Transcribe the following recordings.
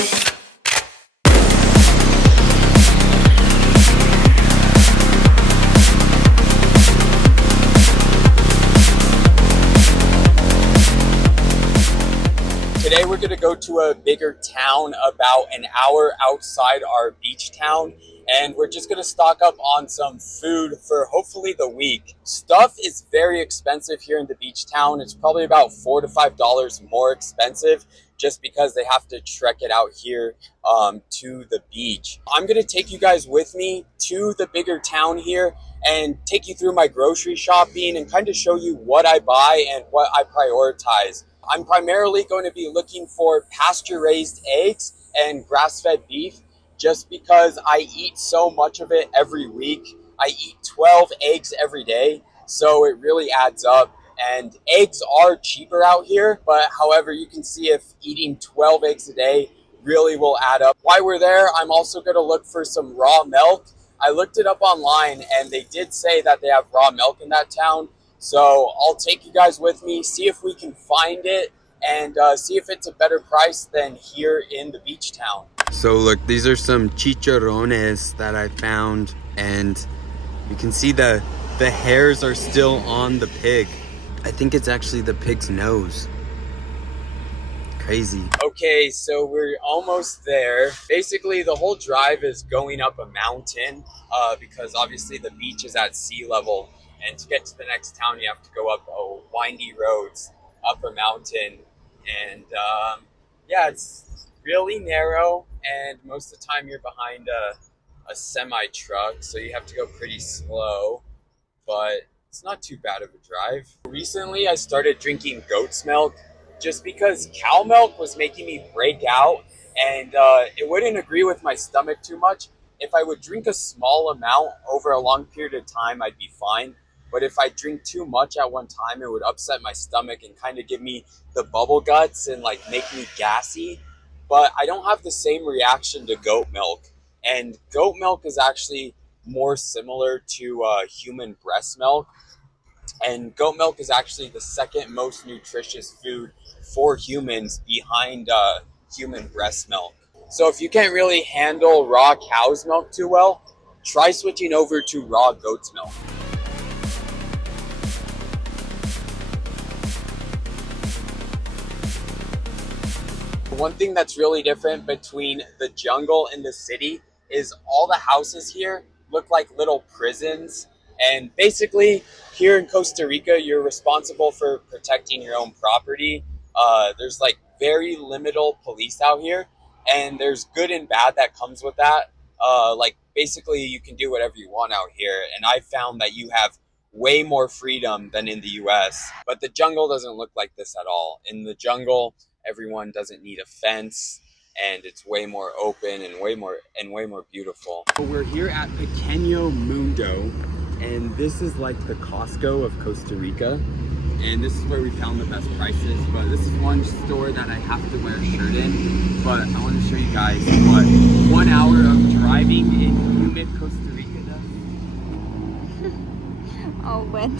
Today we're going to go to a bigger town about an hour outside our beach town, and we're just going to stock up on some food for hopefully the week. Stuff is very expensive here in the beach town. It's probably about $4 to $5 more expensive just because they have to trek it out here to the beach. I'm going to take you guys with me to the bigger town here and take you through my grocery shopping and kind of show you what I buy and what I prioritize. I'm primarily going to be looking for pasture-raised eggs and grass-fed beef just because I eat so much of it every week. I eat 12 eggs every day, so it really adds up. And eggs are cheaper out here, but however, you can see if eating 12 eggs a day really will add up. While we're there, I'm also going to look for some raw milk. I looked it up online, and they did say that they have raw milk in that town. So I'll take you guys with me, see if we can find it, and see if it's a better price than here in the beach town. So look, these are some chicharrones that I found, and you can see the hairs are still on the pig. I think it's actually the pig's nose. Crazy. Okay, so we're almost there. Basically, the whole drive is going up a mountain because obviously the beach is at sea level. And to get to the next town, you have to go up windy roads, up a mountain. And yeah, it's really narrow. And most of the time you're behind a semi-truck, so you have to go pretty slow. But it's not too bad of a drive. Recently, I started drinking goat's milk just because cow milk was making me break out. And it wouldn't agree with my stomach too much. If I would drink a small amount over a long period of time, I'd be fine. But if I drink too much at one time, it would upset my stomach and kind of give me the bubble guts and like make me gassy. But I don't have the same reaction to goat milk. And goat milk is actually more similar to human breast milk. And goat milk is actually the second most nutritious food for humans behind human breast milk. So if you can't really handle raw cow's milk too well, try switching over to raw goat's milk. One thing that's really different between the jungle and the city is all the houses here look like little prisons. And basically, here in Costa Rica, you're responsible for protecting your own property. There's like very limited police out here, and there's good and bad that comes with that. Like basically, you can do whatever you want out here, and I found that you have way more freedom than in the US. But the jungle doesn't look like this at all. In the jungle, everyone doesn't need a fence, and it's way more open and way more beautiful. We're here at Pequeño Mundo, and this is like the Costco of Costa Rica, and this is where we found the best prices. But this is one store that I have to wear a shirt in. But I want to show you guys what 1 hour of driving in humid Costa Rica does. All wet.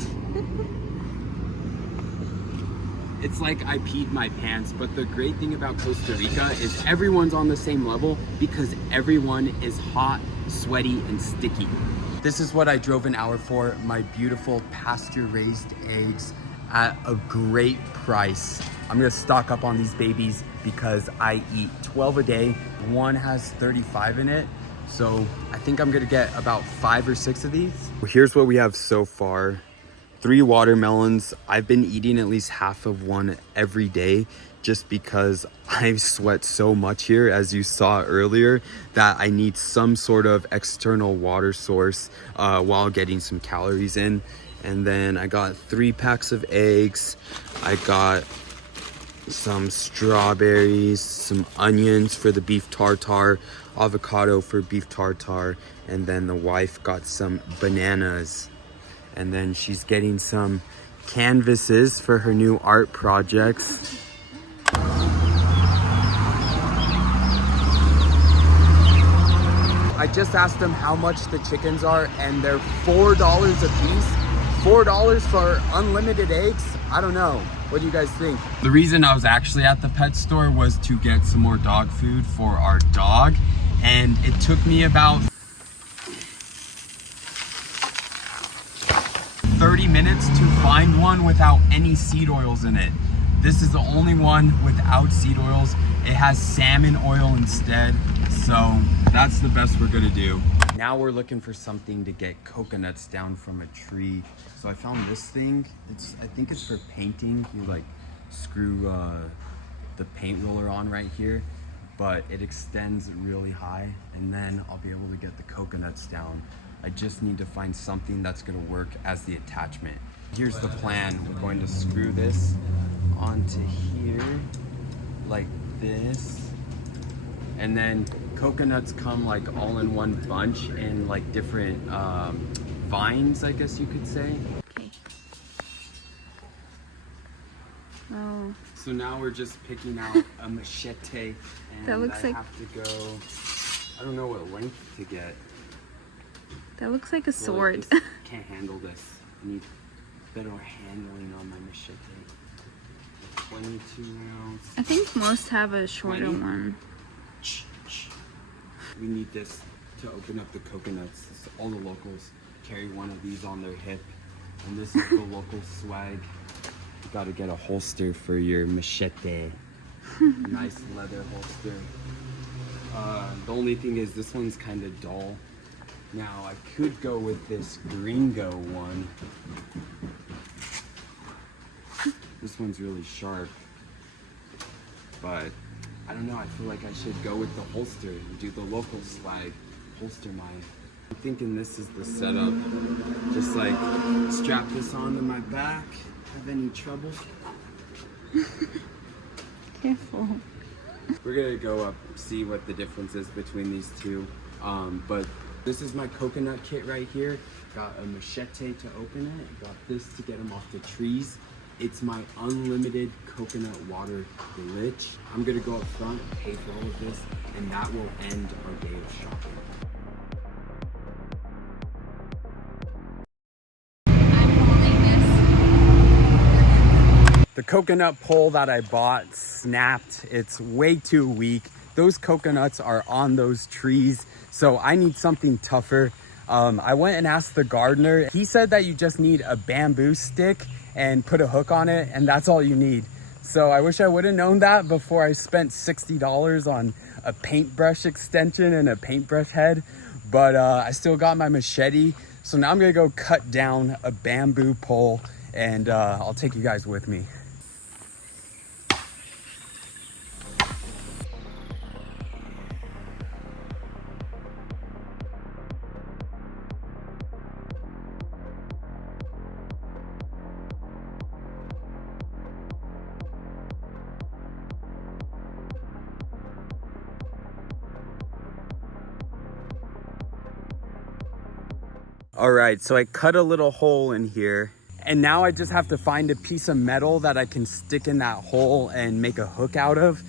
It's like I peed my pants, but the great thing about Costa Rica is everyone's on the same level because everyone is hot, sweaty, and sticky. This is what I drove an hour for, my beautiful pasture-raised eggs at a great price. I'm gonna stock up on these babies because I eat 12 a day. One has 35 in it, so I think I'm gonna get about 5 or 6 of these. Here's what we have so far. 3 watermelons. I've been eating at least half of one every day just because I sweat so much here, as you saw earlier, that I need some sort of external water source while getting some calories in. And then I got 3 packs of eggs. I got some strawberries, some onions for the beef tartare, avocado for beef tartare, and then the wife got some bananas. And then she's getting some canvases for her new art projects. I just asked them how much the chickens are, and they're $4 a piece. $4 for unlimited eggs? I don't know. What do you guys think? The reason I was actually at the pet store was to get some more dog food for our dog. And it took me about 30 minutes to find one without any seed oils in it. This is the only one without seed oils. It has salmon oil instead. So that's the best we're gonna do. Now we're looking for something to get coconuts down from a tree. So I found this thing. I think it's for painting. You like screw the paint roller on right here, but it extends really high, and then I'll be able to get the coconuts down. I just need to find something that's gonna work as the attachment. Here's the plan. We're going to screw this onto here like this, and then coconuts come like all in one bunch in like different vines, I guess you could say. Okay. Oh. So now we're just picking out a machete, and That looks like... have to go, I don't know what length to get. That looks like a So, sword. like, can't handle this. I need better handling on my machete. 22 rounds. I think most have a shorter 20? one. We need this to open up the coconuts. All the locals carry one of these on their hip, and this is the local swag. You gotta get a holster for your machete. Nice leather holster. The only thing is this one's kind of dull. Now I could go with this gringo one. This one's really sharp, but I don't know, I feel like I should go with the holster and do the local swag, holster mine. I'm thinking this is the setup. Just like strap this onto my back. Have any trouble? Careful. We're gonna go up, see what the difference is between these two. But this is my coconut kit right here. Got a machete to open it. Got this to get them off the trees. It's my unlimited coconut water glitch. I'm gonna go up front and pay for all of this, and that will end our day of shopping. I'm holding this. The coconut pole that I bought snapped. It's way too weak. Those coconuts are on those trees, so I need something tougher. I went and asked the gardener. He said that you just need a bamboo stick and put a hook on it, and that's all you need. So I wish I would have known that before I spent $60 on a paintbrush extension and a paintbrush head, but I still got my machete. So now I'm gonna go cut down a bamboo pole, and I'll take you guys with me. All right, so I cut a little hole in here, and now I just have to find a piece of metal that I can stick in that hole and make a hook out of,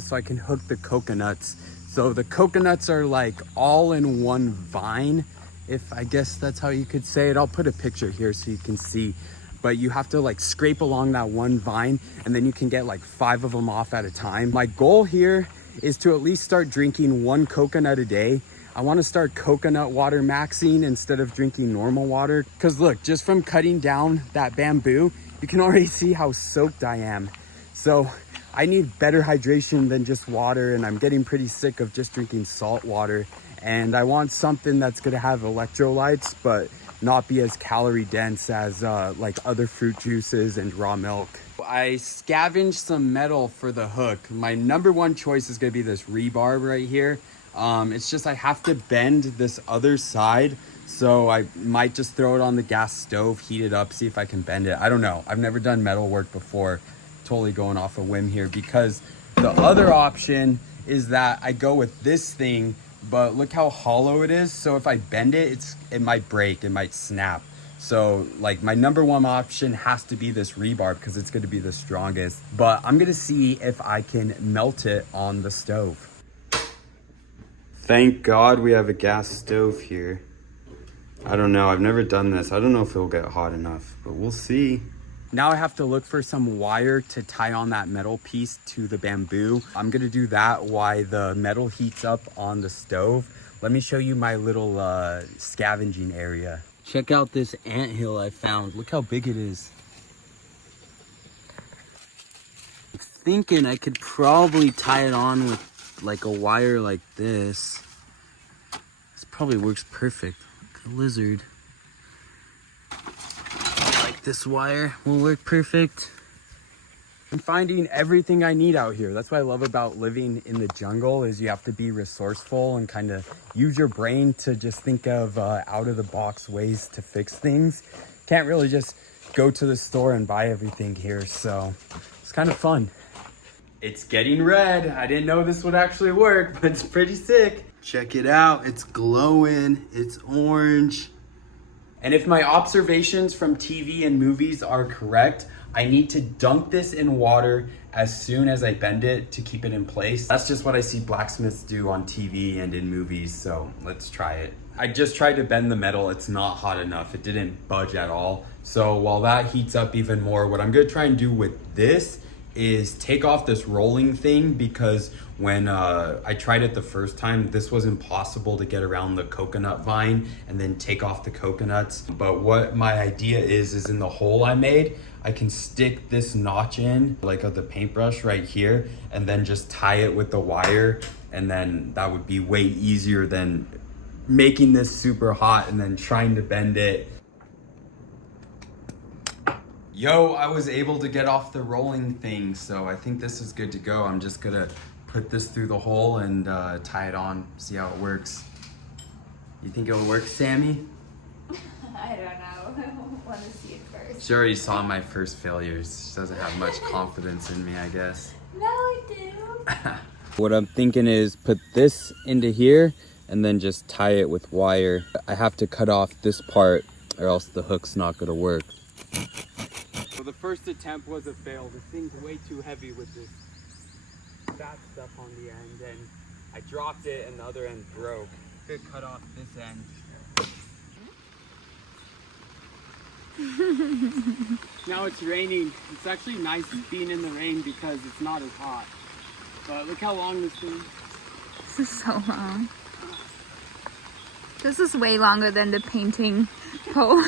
so I can hook the coconuts. So the coconuts are like all in one vine, if I guess that's how you could say it. I'll put a picture here so you can see, but you have to like scrape along that one vine, and then you can get like 5 of them off at a time. My goal here is to at least start drinking 1 coconut a day. I want to start coconut water maxing instead of drinking normal water. Because look, just from cutting down that bamboo, you can already see how soaked I am. So I need better hydration than just water, and I'm getting pretty sick of just drinking salt water. And I want something that's going to have electrolytes, but not be as calorie dense as like other fruit juices and raw milk. I scavenged some metal for the hook. My #1 choice is going to be this rebarb right here. It's just I have to bend this other side, so I might just throw it on the gas stove, heat it up, see if I can bend it. I don't know. I've never done metal work before. Totally going off a whim here, because the other option is that I go with this thing, but look how hollow it is. So if I bend it, it might break, it might snap. So like my #1 option has to be this rebarb because it's going to be the strongest. But I'm going to see if I can melt it on the stove. Thank God we have a gas stove here. I don't know. I've never done this. I don't know if it'll get hot enough, but we'll see. Now I have to look for some wire to tie on that metal piece to the bamboo. I'm gonna do that while the metal heats up on the stove. Let me show you my little scavenging area. Check out this anthill I found. Look how big it is. I'm thinking I could probably tie it on with like a wire like this. This probably works perfect. Like a lizard. Like this wire will work perfect. I'm finding everything I need out here. That's what I love about living in the jungle is you have to be resourceful and kind of use your brain to just think of out of the box ways to fix things. Can't really just go to the store and buy everything here. So it's kind of fun. It's getting red. I didn't know this would actually work, but it's pretty sick. Check it out. It's glowing. It's orange. And if my observations from TV and movies are correct, I need to dunk this in water as soon as I bend it to keep it in place. That's just what I see blacksmiths do on TV and in movies, so let's try it. I just tried to bend the metal. It's not hot enough. It didn't budge at all. So while that heats up even more, what I'm gonna try and do with this is take off this rolling thing, because when I tried it the first time, this was impossible to get around the coconut vine and then take off the coconuts. But what my idea is in the hole I made, I can stick this notch in, like of the paintbrush right here, and then just tie it with the wire, and then that would be way easier than making this super hot and then trying to bend it. Yo, I was able to get off the rolling thing, so I think this is good to go. I'm just gonna put this through the hole and tie it on, see how it works. You think it'll work, Sammy? I don't know. I want to see it first. She already saw my first failures. She doesn't have much confidence in me, I guess. No, I do. What I'm thinking is put this into here and then just tie it with wire. I have to cut off this part or else the hook's not gonna work. So the first attempt was a fail. This thing's way too heavy with this fat stuff on the end, and I dropped it and the other end broke. Could cut off this end. Now it's raining. It's actually nice being in the rain because it's not as hot. But look how long this thing is. This is so long. This is way longer than the painting pole.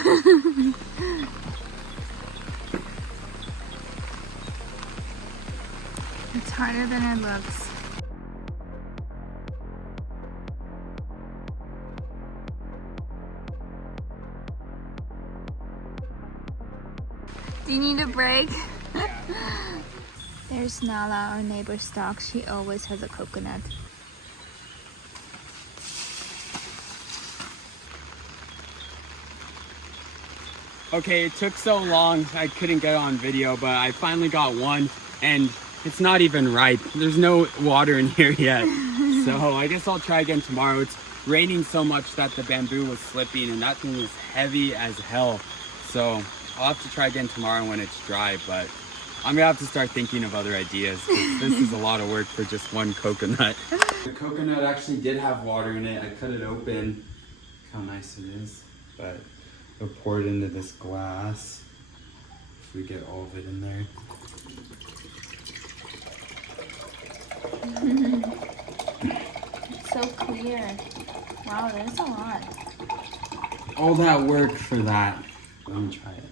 It's harder than it looks. Do you need a break? There's Nala, our neighbor's dog. She always has a coconut. Okay, it took so long I couldn't get on video, but I finally got one, and it's not even ripe. There's no water in here yet. So I guess I'll try again tomorrow. It's raining so much that the bamboo was slipping, and that thing is heavy as hell. So I'll have to try again tomorrow when it's dry, but I'm gonna have to start thinking of other ideas, because this is a lot of work for just one coconut. The coconut actually did have water in it. I cut it open. Look how nice it is. But we'll pour it into this glass. If we get all of it in there. It's so clear. Wow, there's a lot. All that work for that. Let me try it.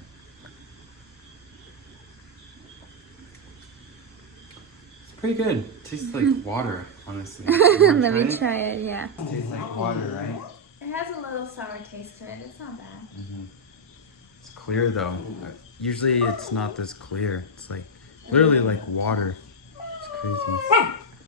It's pretty good. Tastes like water, honestly. Let me try it, yeah. Tastes like water, right? It has a little sour taste to it. It's not bad. Mm-hmm. It's clear though. Usually it's not this clear. It's like literally like water. It's crazy.